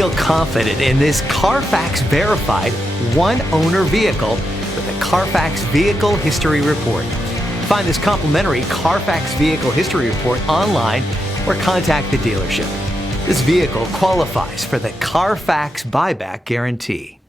Feel confident in this Carfax verified one-owner vehicle with a Carfax Vehicle History Report. Find this complimentary Carfax Vehicle History Report online or contact the dealership. This vehicle qualifies for the Carfax Buyback Guarantee.